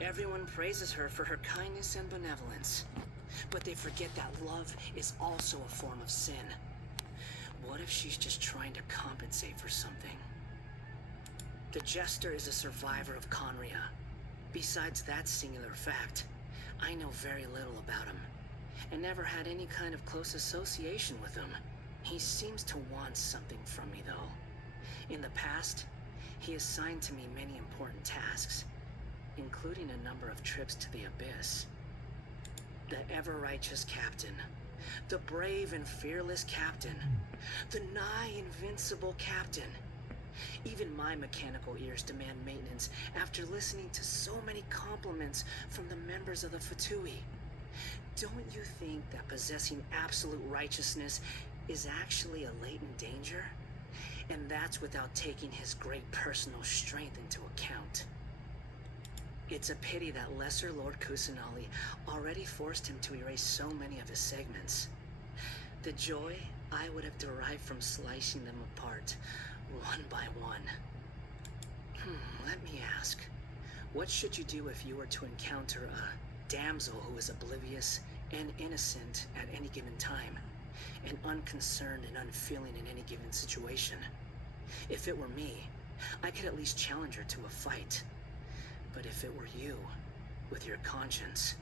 Everyone praises her for her kindness and benevolence. But they forget that love is also a form of sin. What if she's just trying to compensate for something? The Jester is a survivor of Conria. Besides that singular fact, I know very little about him, and never had any kind of close association with him. He seems to want something from me, though. In the past, he assigned to me many important tasks, including a number of trips to the Abyss. The ever-righteous captain, the brave and fearless captain, the nigh invincible captain. Even my mechanical ears demand maintenance after listening to so many compliments from the members of the Fatui. Don't you think that possessing absolute righteousness is actually a latent danger? And that's without taking his great personal strength into account. It's a pity that Lesser Lord Kusanali already forced him to erase so many of his segments. The joy I would have derived from slicing them apart, one by one. Let me ask, what should you do if you were to encounter a damsel who is oblivious and innocent at any given time, and unconcerned and unfeeling in any given situation? If it were me, I could at least challenge her to a fight. But if it were you, with your conscience,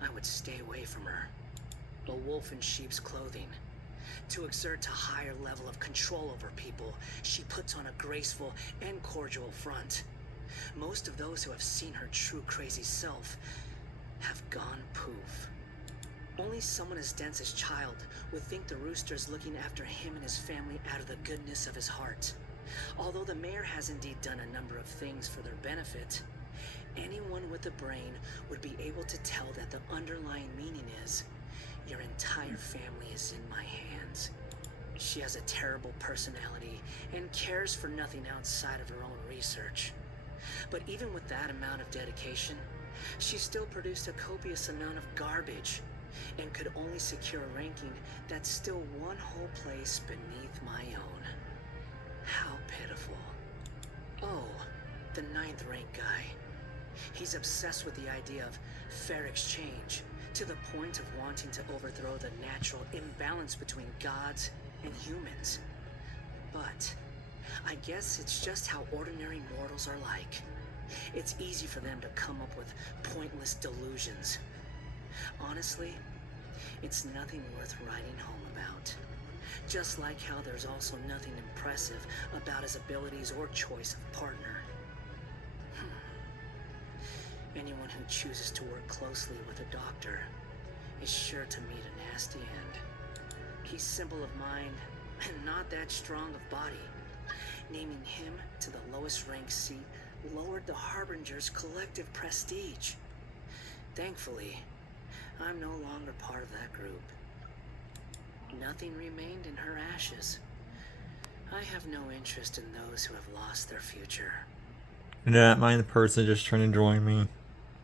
I would stay away from her. A wolf in sheep's clothing. To exert a higher level of control over people, she puts on a graceful and cordial front. Most of those who have seen her true crazy self have gone poof. Only someone as dense as Child would think the rooster's looking after him and his family out of the goodness of his heart. Although the mayor has indeed done a number of things for their benefit, anyone with a brain would be able to tell that the underlying meaning is, your entire family is in my hands. She has a terrible personality and cares for nothing outside of her own research. But even with that amount of dedication, she still produced a copious amount of garbage and could only secure a ranking that's still one whole place beneath my own. How pitiful. Oh, the 9th rank guy. He's obsessed with the idea of fair exchange, to the point of wanting to overthrow the natural imbalance between gods and humans. But I guess it's just how ordinary mortals are like. It's easy for them to come up with pointless delusions. Honestly, it's nothing worth writing home about. Just like how there's also nothing impressive about his abilities or choice of partner. Anyone who chooses to work closely with a doctor is sure to meet a nasty end. He's simple of mind and not that strong of body. Naming him to the lowest ranked seat lowered the Harbingers' collective prestige. Thankfully, I'm no longer part of that group. Nothing remained in her ashes. I have no interest in those who have lost their future. I do not mind the person just trying to join me.